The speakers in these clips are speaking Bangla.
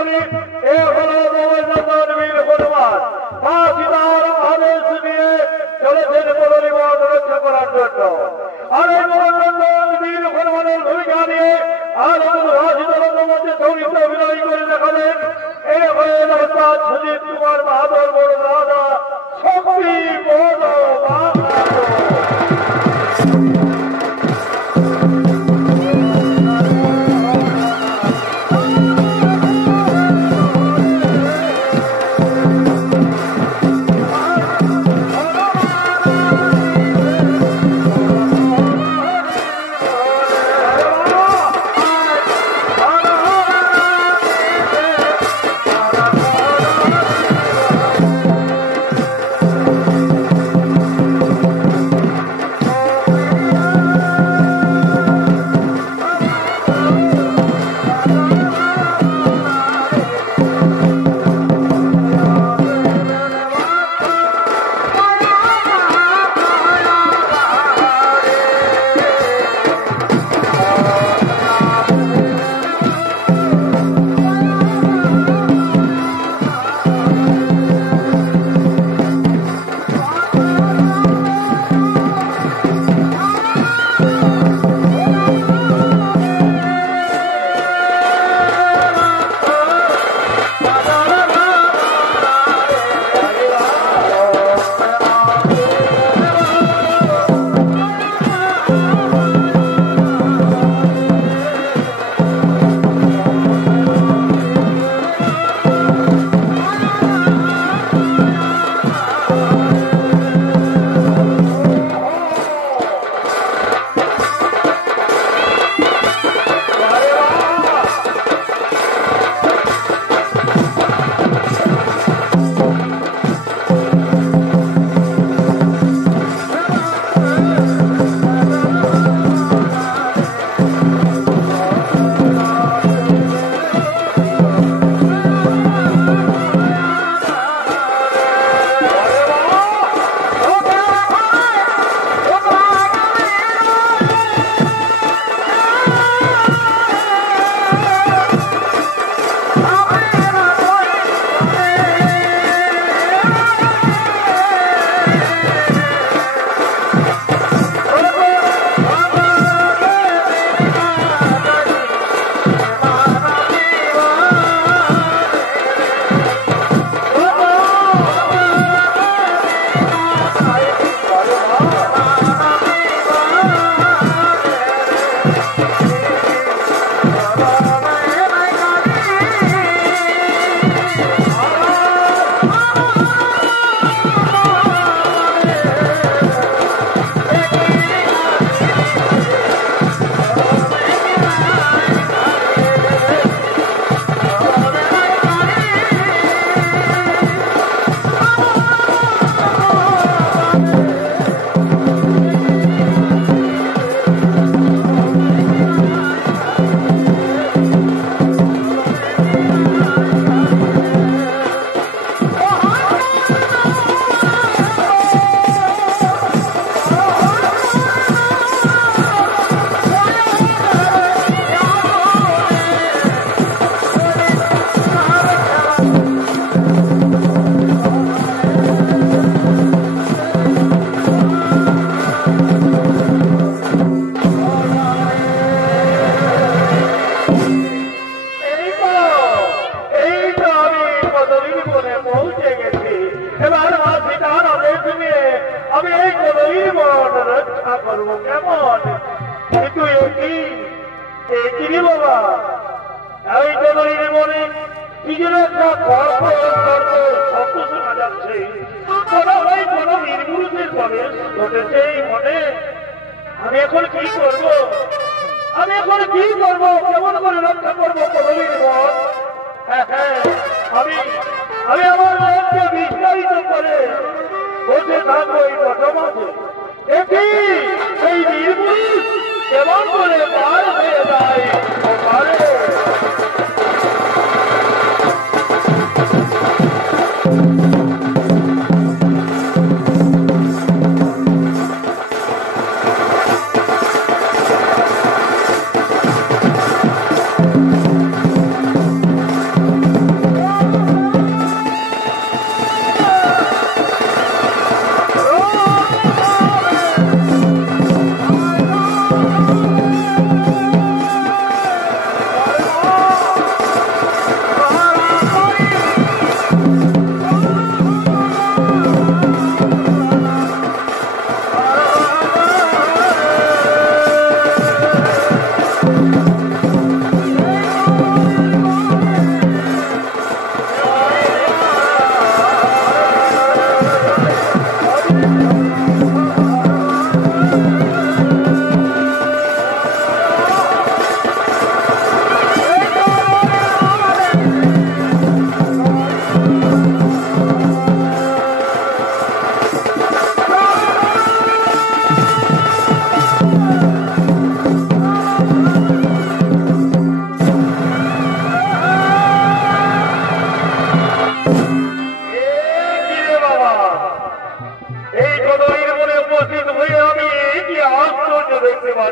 করি এ হলো বীর হনুমান মা সীতার আদেশ নিয়ে চলেছেন বদলীবন রক্ষা করার জন্য। আর এই বীর হনুমানের ভূমিকা নিয়ে আর ভাষিতরঙ্গের মধ্যে সৌরিত অভিনয় করে দেখালেন এ হয়ে রাজা সুজিত কুমার বাহাদুর বড় রাজা শক্তি বড়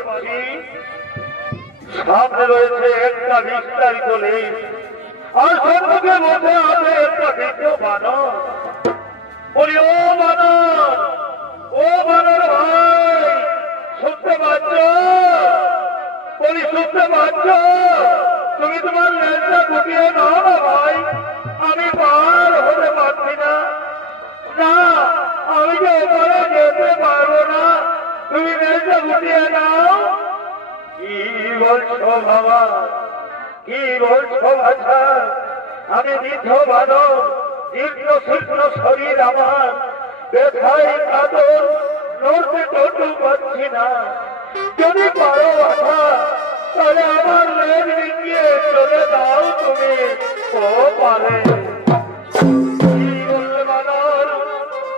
পাচ্ছি সামনে রয়েছে একটা বিস্তারিত লেজ, আর সম্মুখে বসে আছে একটা বৃদ্ধ বানর। বলি ও বানর, ও বানর ভাই, শুনতে পাচ্ছ? বলি শুনতে পাচ্ছ? তুমি তোমার লেজটা গুটিয়ে নাও না ভাই, আমি পার হতে পারছি না। না, আমি যে ওপরে যেতে পারবো না, তুমি লেজটা গুটিয়ে নাও। কি বলছো বাবা, কি বলছো বাছা? আমি বৃদ্ধ বানর, দীর্ঘ শীর্ণ শরীর আমার, ব্যথায় কাতর, নড়তে টটু পাচ্ছি না। যদি পারো বাছা, তাহলে আমার লেজ নিয়ে চলে দাও তুমি ও পারে। কি বললে বানর?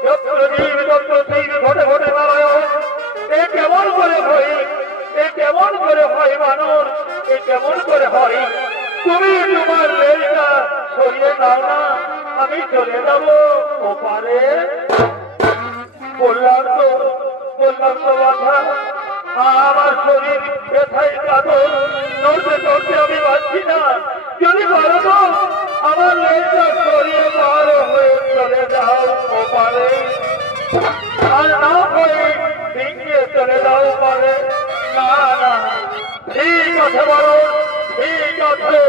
যত্র জীব যত্র শিব ঘটে ঘটে নারায়ণ। এ কেমন করে হয়, এ কেমন করে হয় বানর, এ কেমন করে হয়? তুমি তোমার লেজটা সরিয়ে দাও না, আমি চলে যাবো ও পারে। বললাম তো বাছা, আমার শরীর ব্যথায় কাতর, নড়তে নড়তে আমি পাচ্ছি না। যদি পারো তো আমার লেজটা সরিয়ে পার হয়ে চলে যাও ও পারে, আর না হয়ে ডিঙিয়ে চলে যাও পারে। না না, ঠিক আছে বলো, ঠিক আছে,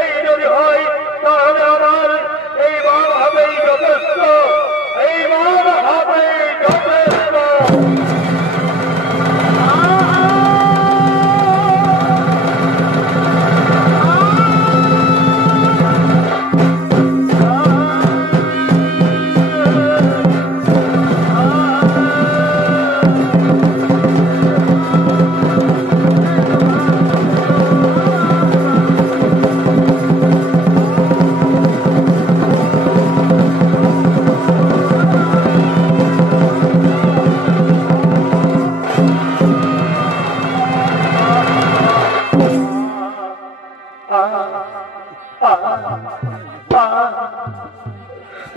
এই যদি হয় তাহলে আমার এই মা ভাবেই যথেষ্ট, এই মা ভাবেই যথেষ্ট।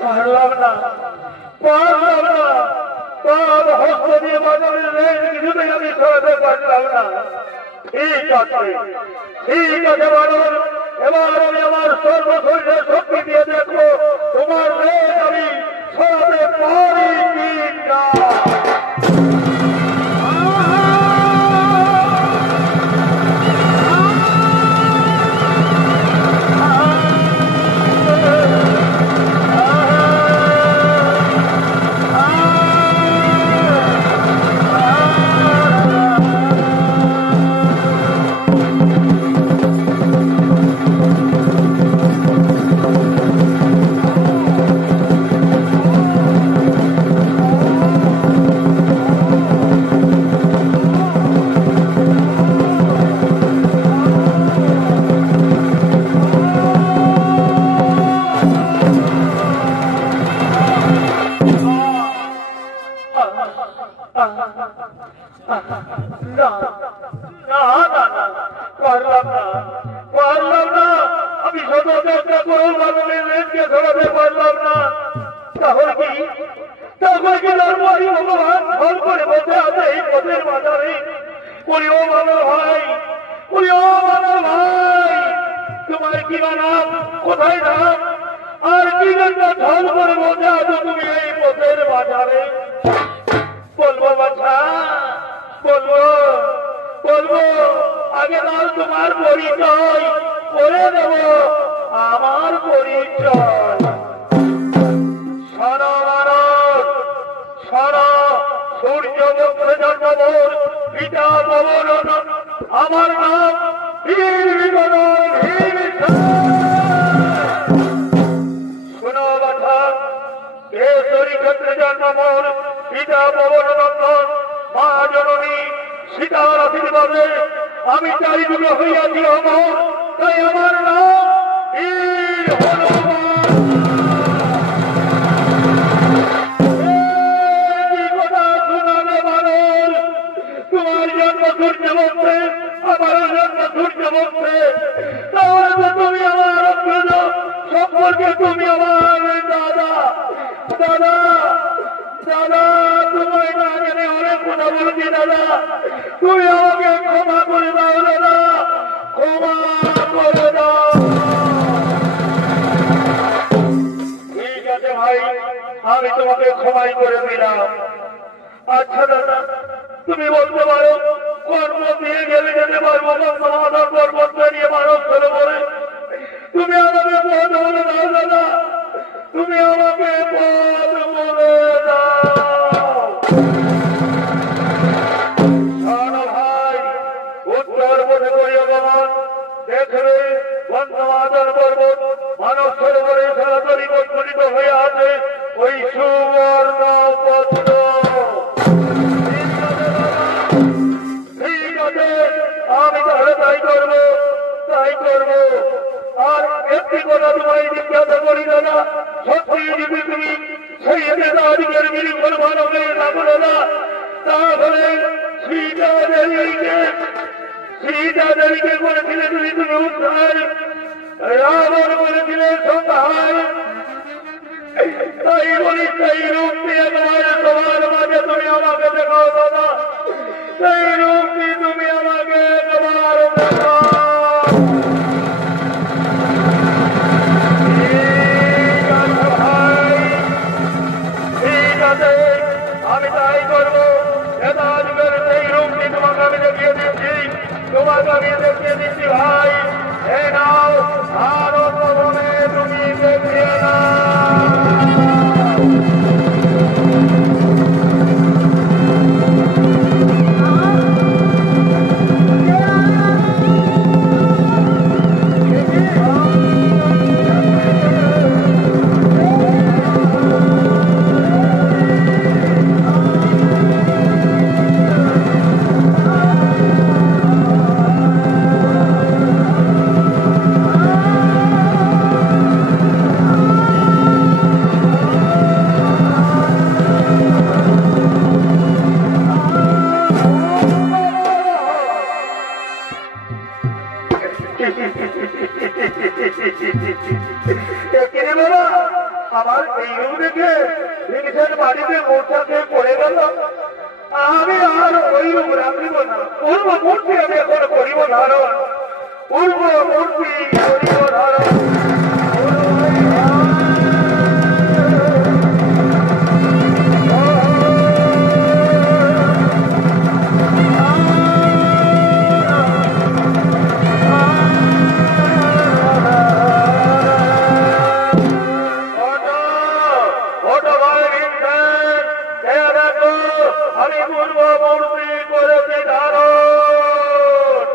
পারলাম না, পারলাম না, তার হস্ত দিয়ে বাজারের লেজ কিছুতেই আমি সরাতে পারলাম না। ঠিক আছে, ঠিক আছে বানর, এবার আমি আমার সর্বশরীরের শক্তি দিয়ে দেখো তোমার লেজ আমি সরাতে পারি কি না। আমি শত চেষ্টা করেও বানরের লেজকে ধরাতে পারলাম না। তাহলে কি ভগবান ফল করে বসে আছে এই পথের বাজারে? বলি ও বানর ভাই, বলি ও বানর ভাই, তোমার কি নাম, কোথায় নাম, আর কি জন্য ফল করে বসে আছো তুমি এই পথের বাজারে? বলবো বাছা, বলবো বলবো, আগে দাও তোমার পরিচয়, করে দেব আমার পরিচয়। শোনো বানর, শোনো, সূর্য বংশে জন্মভোর পিতা পবন, আমার নাম বীর বিগড়ন, বীর শোনো বাছা, কেশরী ক্ষেত্রে জন্মভোর পিতা পবন নন্দন, মা জননী সীতার আশীর্বাদে আমি চারিযুগে হইয়াছি অমর, তাই আমার নাম বীর হনুমান। তোমার জন্ম সূর্য বংশে, আমার জন্ম সূর্য বংশে, তাহলে তুমি আমার সম্পর্কে তুমি আমার দাদা দাদা দাদা, তোমায় না জেনে অনেক কথা বলছি দাদা, তুমি আমাকে ক্ষমা করে দাও দাদা, ক্ষমা করে দাও। ঠিক আছে ভাই, আমি তোমাকে ক্ষমাই করে দিলাম। আচ্ছা দাদা, তুমি বলতে পারো কোন পথ দিয়ে গেলে যেতে পারবো? গঙ্গামাতার পর্বত পেরিয়ে মানব সরোবরে। তুমি আমাকে পথ বলে দাও দাদা, তুমি আমাকে পথ বলে দাও। ভাই, উত্তর পথে পরিগমন দেখবে গঙ্গামাতার পর্বত মানব সরোবরে সরাসরি গঠিত হয়ে আছে ওই সুবর্ণ পদ্ম। ঠিক আছে, আমি তাহলে তাই করবো, তাই করবো। আর একটি কথা তোমায় জিজ্ঞাসা করি দাদা, সত্যি যদি তুমি সেই আজকের বিরিক্ষণ মানবে না করে না, তাহলে সীতা দেবীকে করেছিলে তুমি উদ্ধার, রাবণ করেছিলে সংহার। তাই বলি সেই রূপ দিয়ে তোমার মাঝে তুমি আমাকে দেখাও দাদা, সেই রূপটি তুমি আমাকে তোমার দেখাও। ঠিক আছে, আমি তাই করবো। যুগের সেই রূপটি তোমাকে আমি দেখিয়ে দিচ্ছি, তোমাকে আমি দেখিয়ে দিচ্ছি ভাই। এ নাও ভারত ভবনে তুমি দেখিয়ে নাও। আমার এই রূপ দেখে জিনিসের বাড়িতে মোর্চা খেয়ে পড়ে গেল। আমি আর ওই রূপ রাখিব না, পূর্ব মূর্তি আমি এখন করিব ধারণ, পূর্ব মূর্তি করিব ধারণ। আমি পূর্ব মূর্তি করেছি ধারণ।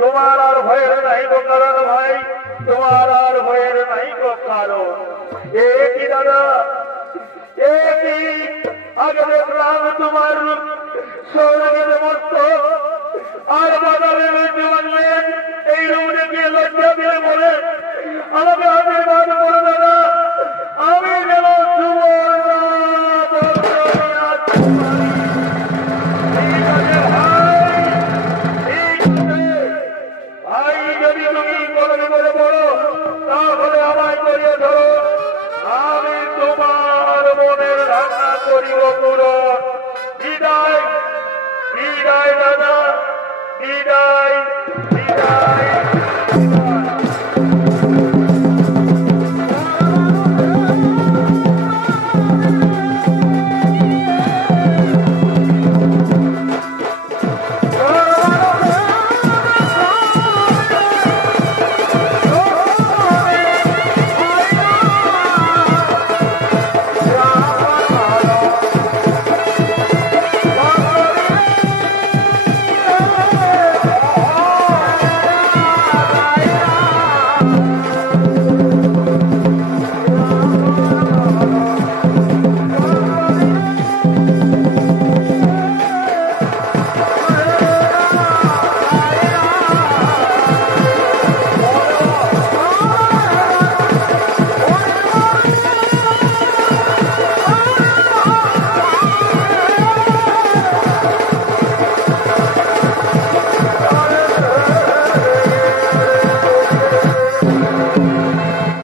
তোমার আর ভয়ের নাই গো কারণ ভাই, তোমার আর ভয়ের নাই গো কারণ। এ কি দাদা, এ কি আগে দেখলাম তোমার স্বর্গের মস্ত, আর দাদা